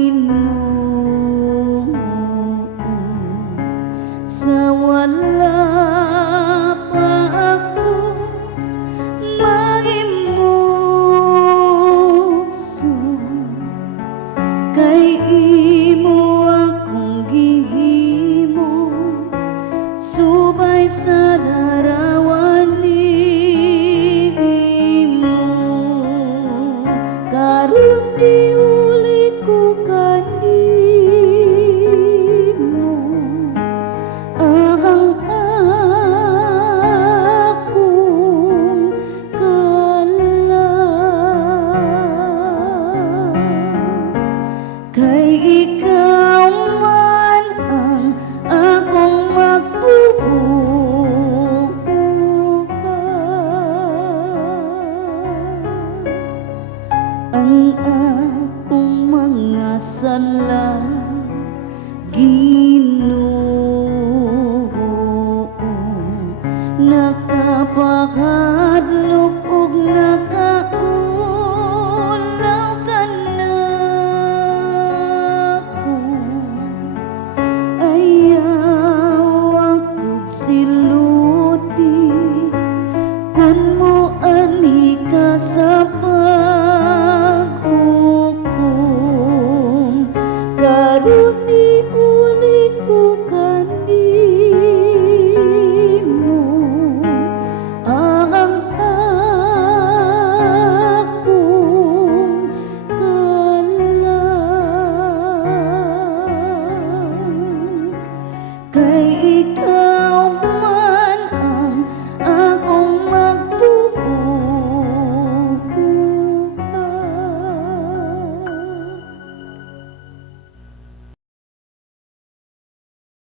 Ginoo sa wala pa ako mahimuso kay imo akong gihimo subay sa larawan nimo karon niuli ko kanimo ang akong kalang kay ikaw man ang akong magbubuhat ang akong mga sala Ginoo nakapakadlok ug nakaulaw ka nako ayaw akong siluti kun mo ani ka sa paghukom karon niuli ko kanimo ang akong kalang kay ikaw